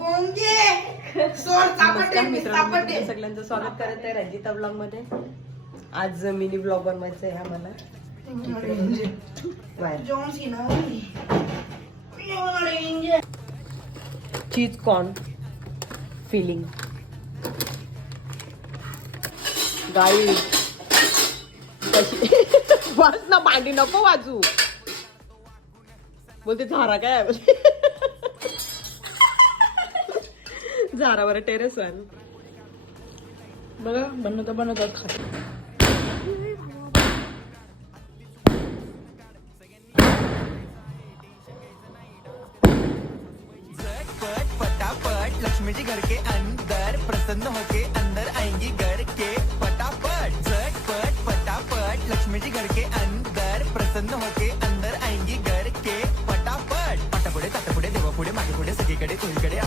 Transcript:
नमस्कार मित्रांनो, तुमचं सगळ्यांचं स्वागत करत आहे रंजिता ब्लॉग मध्ये. आज मिनी ब्लॉग बनवायचा आहे आम्हाला. चीज कॉर्न फिलिंग गाई कशी वाच ना, भांडी नको वाजू. बोलते झारा काय झारावर टेरेस वर बघा बनवता बनवता खात. फटाफट लक्ष्मी जी घर के अंदर प्रसन्न होके अंदर आएंगी घर के फटाफट झटपट फटाफट लक्ष्मी जी घर के अंदर प्रसन्न होके अंदर आएंगी घर के फटाफट पाटापुढे ताटापुढे देवापुढे मागेपुढे सगळीकडे तुझीकडे